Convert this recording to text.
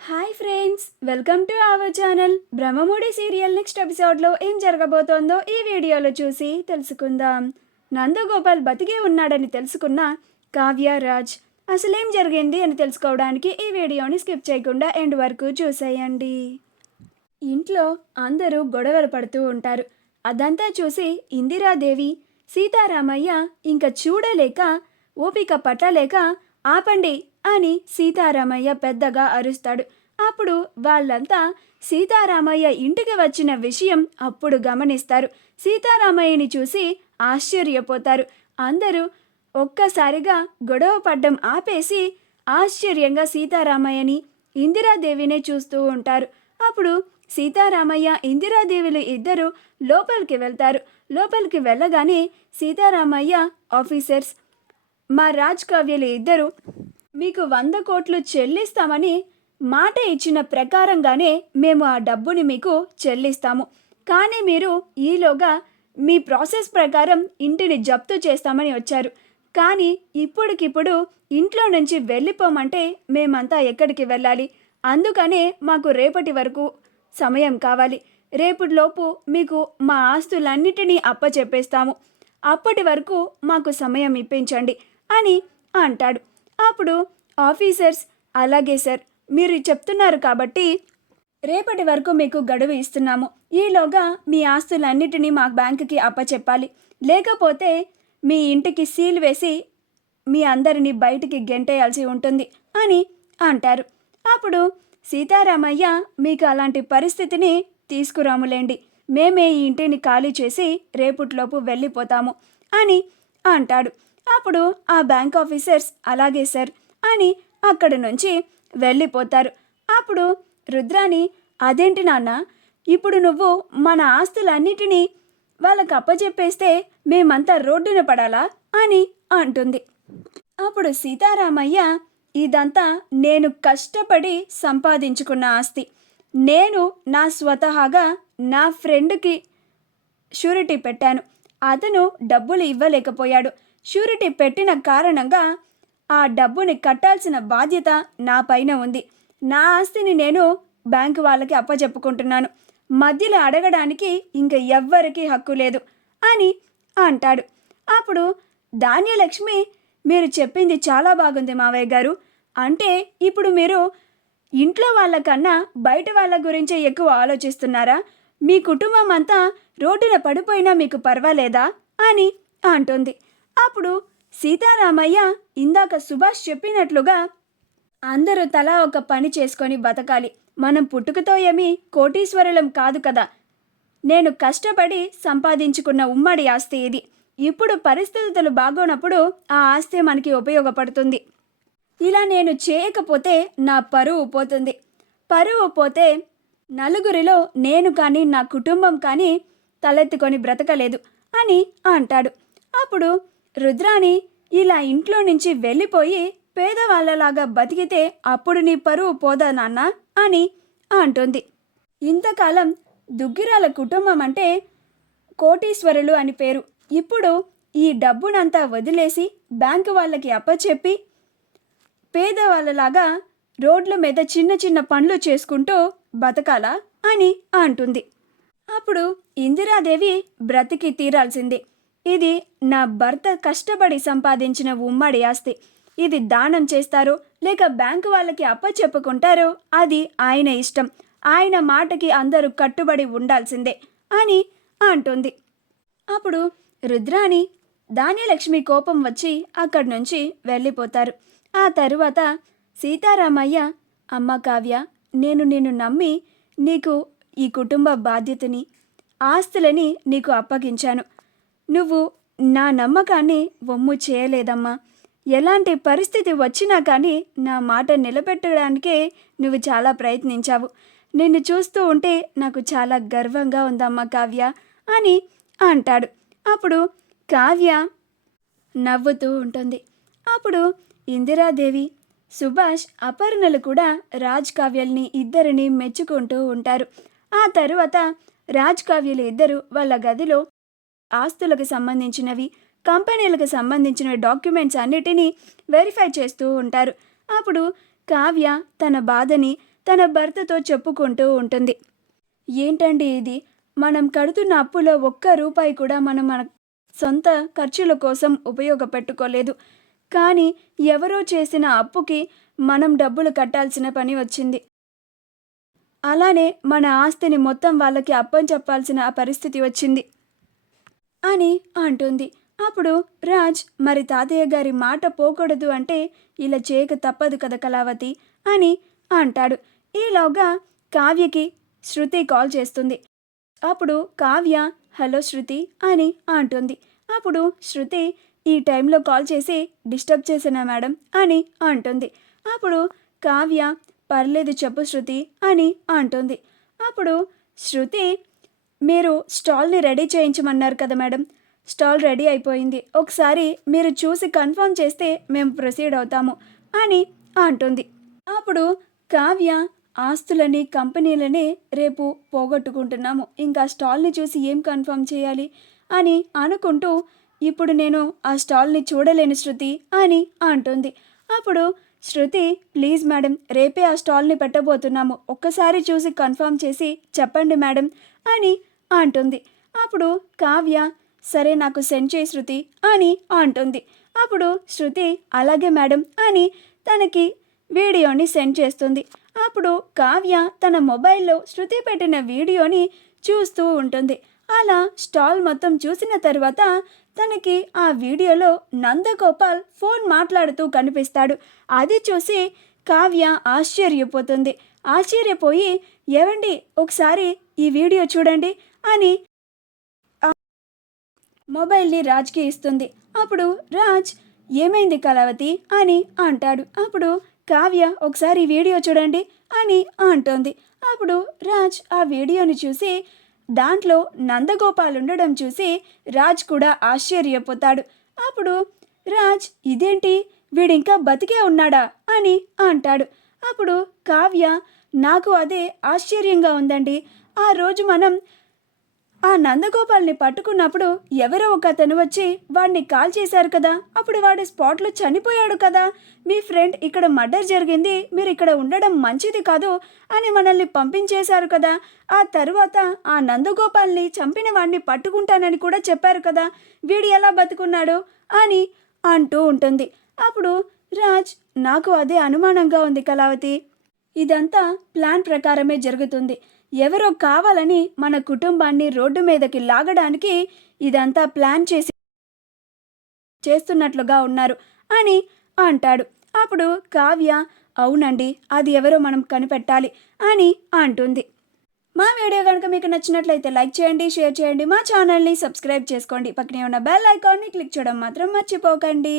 Hi friends, welcome to our channel. Brahmamudi serial next ఎపిసోడ్లో ఏం జరగబోతోందో ఈ వీడియోలో చూసి తెలుసుకుందాం. నందగోపాల్ బతికే ఉన్నాడని తెలుసుకున్న కావ్య రాజ్ అసలేం జరిగింది అని తెలుసుకోవడానికి ఈ వీడియోని స్కిప్ చేయకుండా ఎండ్ వరకు చూసేయండి. ఇంట్లో అందరూ గొడవలు పడుతూ ఉంటారు. అదంతా చూసి ఇందిరాదేవి, సీతారామయ్య ఇంకా చూడలేక, ఓపిక పట్టలేక ఆపండి అని సీతారామయ్య పెద్దగా అరుస్తాడు. అప్పుడు వాళ్ళంతా సీతారామయ్య ఇంటికి వచ్చిన విషయం అప్పుడు గమనిస్తారు. సీతారామయ్యని చూసి ఆశ్చర్యపోతారు. అందరూ ఒక్కసారిగా గొడవ పడ్డం ఆపేసి ఆశ్చర్యంగా సీతారామయ్యని, ఇందిరాదేవినే చూస్తూ ఉంటారు. అప్పుడు సీతారామయ్య, ఇందిరాదేవిలు ఇద్దరు లోపలికి వెళ్తారు. లోపలికి వెళ్ళగానే సీతారామయ్య, ఆఫీసర్స్, మా రాజ్ కావ్యలు ఇద్దరు మీకు 100 కోట్లు చెల్లిస్తామని మాట ఇచ్చిన ప్రకారంగానే మేము ఆ డబ్బుని మీకు చెల్లిస్తాము. కానీ మీరు ఈలోగా మీ ప్రాసెస్ ప్రకారం ఇంటిని జప్తు చేస్తామని వచ్చారు. కానీ ఇప్పటికిప్పుడు ఇంట్లో నుంచి వెళ్ళిపోమంటే మేమంతా ఎక్కడికి వెళ్ళాలి? అందుకనే మాకు రేపటి వరకు సమయం కావాలి. రేపటిలోపు మీకు మా ఆస్తులన్నిటినీ అప్పచెప్పేస్తాము. అప్పటి వరకు మాకు సమయం ఇప్పించండి అని అంటాడు. అప్పుడు ఆఫీసర్స్, అలాగే సార్, మీరు చెప్తున్నారు కాబట్టి రేపటి వరకు మీకు గడువు ఇస్తున్నాము. ఈలోగా మీ ఆస్తులన్నిటినీ మా బ్యాంకుకి అప్పచెప్పాలి. లేకపోతే మీ ఇంటికి సీల్ వేసి మీ అందరినీ బయటికి గెంటేయాల్సి ఉంటుంది అని అంటారు. అప్పుడు సీతారామయ్య, మీకు అలాంటి పరిస్థితిని తీసుకురాములేండి, మేమే ఈ ఇంటిని ఖాళీ చేసి రేపటిలోపు వెళ్ళిపోతాము అని అంటాడు. అప్పుడు ఆ బ్యాంక్ ఆఫీసర్స్ అలాగే సార్ అని అక్కడి నుంచి వెళ్ళిపోతారు. అప్పుడు రుద్రాని, అదేంటి నాన్న, ఇప్పుడు నువ్వు మన ఆస్తులన్నిటినీ వాళ్ళకి అప్పచెప్పేస్తే మేమంతా రోడ్డున పడాలా అని అంటుంది. అప్పుడు సీతారామయ్య, ఇదంతా నేను కష్టపడి సంపాదించుకున్న ఆస్తి. నేను నా స్వతహాగా నా ఫ్రెండ్కి షూరిటీ పెట్టాను. అతను డబ్బులు ఇవ్వలేకపోయాడు. షూరిటీ పెట్టిన కారణంగా ఆ డబ్బుని కట్టాల్సిన బాధ్యత నా పైన ఉంది. నా ఆస్తిని నేను బ్యాంకు వాళ్ళకి అప్పచెప్పుకుంటున్నాను. మధ్యలో అడగడానికి ఇంక ఎవ్వరికీ హక్కు లేదు అని అంటాడు. అప్పుడు ధాన్యలక్ష్మి, మీరు చెప్పింది చాలా బాగుంది మావయ్య గారు. అంటే ఇప్పుడు మీరు ఇంట్లో వాళ్ళకన్నా బయట వాళ్ళ గురించే ఎక్కువ ఆలోచిస్తున్నారా? మీ కుటుంబం అంతా రోడ్డున పడిపోయినా మీకు పర్వాలేదా అని అంటుంది. అప్పుడు సీతారామయ్య, ఇందాక సుభాష్ చెప్పినట్లుగా అందరూ తలా ఒక పని చేసుకొని బతకాలి. మనం పుట్టుకతో ఏమీ కోటీశ్వరులం కాదు కదా. నేను కష్టపడి సంపాదించుకున్న ఉమ్మడి ఆస్తి ఇది. ఇప్పుడు పరిస్థితులు బాగోనప్పుడు ఆ ఆస్తి మనకి ఉపయోగపడుతుంది. ఇలా నేను చేయకపోతే నా పరువు పోతుంది. పరువు పోతే నలుగురిలో నేను కానీ నా కుటుంబం కానీ తలెత్తుకొని బ్రతకలేదు అని అంటాడు. అప్పుడు రుద్రాని, ఇలా ఇంట్లో నుంచి వెళ్ళిపోయి పేదవాళ్ళలాగా బతికితే అప్పుడు నీ పరువు పోదా నాన్న అని అంటుంది. ఇంతకాలం దుగ్గిరాల కుటుంబం అంటే కోటీశ్వరులు అని పేరు. ఇప్పుడు ఈ డబ్బునంతా వదిలేసి బ్యాంకు వాళ్ళకి అప్పచెప్పి పేదవాళ్ళలాగా రోడ్ల మీద చిన్న చిన్న పనులు చేసుకుంటూ బతకాలా అని అంటుంది. అప్పుడు ఇందిరాదేవి, బ్రతికి తీరాల్సిందే. ఇది నా భర్త కష్టపడి సంపాదించిన ఉమ్మడి ఆస్తి. ఇది దానం చేస్తారో లేక బ్యాంకు వాళ్ళకి అప్పచెప్పుకుంటారో అది ఆయన ఇష్టం. ఆయన మాటకి అందరూ కట్టుబడి ఉండాల్సిందే అని అంటుంది. అప్పుడు రుద్రాని, ధాన్యలక్ష్మి కోపం వచ్చి అక్కడి నుంచి వెళ్ళిపోతారు. ఆ తరువాత సీతారామయ్య, అమ్మ కావ్య, నేను నిన్ను నమ్మి నీకు ఈ కుటుంబ బాధ్యతని, ఆస్తులని నీకు అప్పగించాను. నువ్వు నా నమ్మకాన్ని వమ్ము చేయలేదమ్మా. ఎలాంటి పరిస్థితి వచ్చినా కానీ నా మాట నిలబెట్టడానికే నువ్వు చాలా ప్రయత్నించావు. నిన్ను చూస్తూ ఉంటే నాకు చాలా గర్వంగా ఉందమ్మా కావ్య అని అంటాడు. అప్పుడు కావ్య నవ్వుతూ ఉంటుంది. అప్పుడు ఇందిరాదేవి, సుభాష్, అపర్ణలు కూడా రాజ్ కావ్యల్ని ఇద్దరిని మెచ్చుకుంటూ ఉంటారు. ఆ తరువాత రాజ్ కావ్యలు ఇద్దరు వాళ్ళ గదిలో ఆస్తులకు సంబంధించినవి, కంపెనీలకు సంబంధించిన డాక్యుమెంట్స్ అన్నిటినీ వెరిఫై చేస్తూ ఉంటారు. అప్పుడు కావ్య తన బాధని తన భర్తతో చెప్పుకుంటూ ఉంటుంది. ఏంటండి ఇది? మనం కడుతున్న అప్పులో ఒక్క రూపాయి కూడా మనం మన సొంత ఖర్చుల కోసం ఉపయోగపెట్టుకోలేదు. కానీ ఎవరో చేసిన అప్పుకి మనం డబ్బులు కట్టాల్సిన పని వచ్చింది. అలానే మన ఆస్తిని మొత్తం వాళ్ళకి అప్పంచెప్పాల్సిన పరిస్థితి వచ్చింది అని అంటుంది. అప్పుడు రాజ్ మరి తాతయ్య గారి మాట పోకూడదు అంటే ఇలా చేయక తప్పదు కదా కళావతి అని అంటాడు. ఈలోగా కావ్యకి శృతి కాల్ చేస్తుంది. అప్పుడు కావ్య హలో శృతి అని అంటుంది. అప్పుడు శృతి ఈ టైంలో కాల్ చేసి డిస్టర్బ్ చేసినా మేడం అని అంటుంది. అప్పుడు కావ్య పర్లేదు చెప్పు శృతి అని అంటుంది. అప్పుడు శృతి మీరు స్టాల్ని రెడీ చేయించమన్నారు కదా మేడం, స్టాల్ రెడీ అయిపోయింది, ఒకసారి మీరు చూసి కన్ఫర్మ్ చేస్తే మేము ప్రొసీడ్ అవుతాము అని అంటుంది. అప్పుడు కావ్య ఆస్తులని కంపెనీలని రేపు పోగొట్టుకుంటున్నాము, ఇంకా స్టాల్ని చూసి ఏం కన్ఫర్మ్ చేయాలి అని అనుకుంటూ ఇప్పుడు నేను ఆ స్టాల్ని చూడలేను శృతి అని అంటుంది. అప్పుడు శృతి ప్లీజ్ మేడం రేపే ఆ స్టాల్ని పెట్టబోతున్నాము, ఒక్కసారి చూసి కన్ఫర్మ్ చేసి చెప్పండి మేడం అని అంటుంది. అప్పుడు కావ్య సరే నాకు సెండ్ చేయి శృతి అని అంటుంది. అప్పుడు శృతి అలాగే మేడం అని తనకి వీడియోని సెండ్ చేస్తుంది. అప్పుడు కావ్య తన మొబైల్లో శృతి పెట్టిన వీడియోని చూస్తూ ఉంటుంది. అలా స్టాల్ మొత్తం చూసిన తర్వాత తనకి ఆ వీడియోలో నందగోపాల్ ఫోన్ మాట్లాడుతూ కనిపిస్తాడు. అది చూసి కావ్య ఆశ్చర్యపోతుంది. ఆశ్చర్యపోయి ఏవండి ఒకసారి ఈ వీడియో చూడండి అని మొబైల్ని రాజ్కి ఇస్తుంది. అప్పుడు రాజ్ ఏమైంది కళావతి అని అంటాడు. అప్పుడు కావ్య ఒకసారి ఈ వీడియో చూడండి అని అంటోంది. అప్పుడు రాజ్ ఆ వీడియోని చూసి దాంట్లో నందగోపాల్ ఉండడం చూసి రాజ్ కూడా ఆశ్చర్యపోతాడు. అప్పుడు రాజ్ ఇదేంటి వీడింకా బతికే ఉన్నాడా అని అంటాడు. అప్పుడు కావ్య నాకు అదే ఆశ్చర్యంగా ఉందండి, ఆ రోజు మనం ఆ నందగోపాల్ని పట్టుకున్నప్పుడు ఎవరో ఒక అతను వచ్చి వాడిని కాల్ చేశారు కదా, అప్పుడు వాడు స్పాట్లో చనిపోయాడు కదా, మీ ఫ్రెండ్ ఇక్కడ మర్డర్ జరిగింది, మీరు ఇక్కడ ఉండడం మంచిది కాదు అని మనల్ని పంపించేశారు కదా, ఆ తర్వాత ఆ నందగోపాల్ని చంపిన వాడిని పట్టుకుంటానని కూడా చెప్పారు కదా, వీడు ఎలా బతుకున్నాడు అని అంటూ ఉంటుంది. అప్పుడు రాజ్ నాకు అదే అనుమానంగా ఉంది కళావతి, ఇదంతా ప్లాన్ ప్రకారమే జరుగుతుంది, ఎవరో కావాలని మన కుటుంబాన్ని రోడ్డు మీదకి లాగడానికి ఇదంతా ప్లాన్ చేస్తున్నట్లుగా ఉన్నారు అని అంటాడు. అప్పుడు కావ్య అవునండి అది ఎవరో మనం కనిపెట్టాలి అని అంటుంది. మా వీడియో కనుక మీకు నచ్చినట్లయితే లైక్ చేయండి, షేర్ చేయండి, మా ఛానల్ని సబ్స్క్రైబ్ చేసుకోండి, పక్కనే ఉన్న బెల్ ఐకాన్ని క్లిక్ చేయడం మాత్రం మర్చిపోకండి.